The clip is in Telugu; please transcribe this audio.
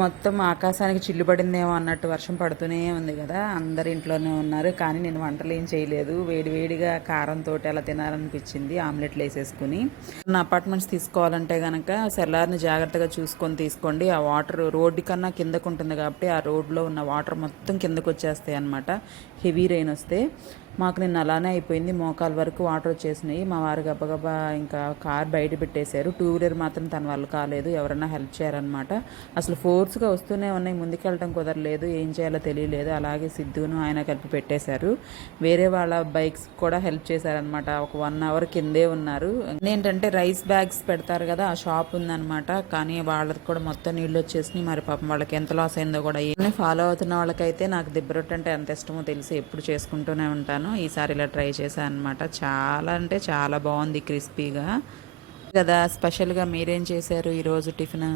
మొత్తం ఆకాశానికి చిల్లు పడిందేమో అన్నట్టు వర్షం పడుతూనే ఉంది కదా. అందరు ఇంట్లోనే ఉన్నారు, కానీ నేను వంటలు ఏం చేయలేదు. వేడివేడిగా కారంతో అలా తినాలనిపించింది, ఆమ్లెట్లు వేసేసుకుని. నా అపార్ట్మెంట్స్ తీసుకోవాలంటే కనుక సెల్లార్ని జాగ్రత్తగా చూసుకొని తీసుకోండి. ఆ వాటర్ రోడ్డు కన్నా కిందకు ఉంటుంది కాబట్టి ఆ రోడ్లో ఉన్న వాటర్ మొత్తం కిందకు వచ్చేస్తాయి అన్నమాట, హెవీ రెయిన్ వస్తే. మాకు నిన్న అలానే అయిపోయింది, మోకాల వరకు వాటర్ వచ్చేసినాయి. మా వారు గబగబా ఇంకా కార్ బయట పెట్టేశారు. టూ వీలర్ మాత్రం తన వాళ్ళు కాలేదు, ఎవరైనా హెల్ప్ చేయాలన్నమాట. అసలు ఫోర్స్గా వస్తూనే ఉన్నాయి, ముందుకెళ్ళటం కుదరలేదు, ఏం చేయాలో తెలియలేదు. అలాగే సిద్ధును ఆయన కలిపి పెట్టేశారు. వేరే వాళ్ళ బైక్స్ కూడా హెల్ప్ చేశారనమాట. ఒక 1 అవర్ కిందే ఉన్నారు. ఏంటంటే రైస్ బ్యాగ్స్ పెడతారు కదా, ఆ షాప్ ఉందన్నమాట. కానీ వాళ్ళకి కూడా మొత్తం నీళ్ళు వచ్చేసినాయి. మరి పాపం వాళ్ళకి ఎంత లాస్ అయిందో కూడా. ఏమీ ఫాలో అవుతున్న వాళ్ళకైతే నాకు దిబ్బరొట్టు అంటే ఎంత ఇష్టమో తెలిసి ఎప్పుడు చేసుకుంటూనే ఉంటాను. ఈసారి ఇలా ట్రై చేశాను అనమాట. చాలా అంటే చాలా బాగుంది, క్రిస్పీగా కదా. స్పెషల్గా మీరేం చేశారు ఈరోజు టిఫిన్?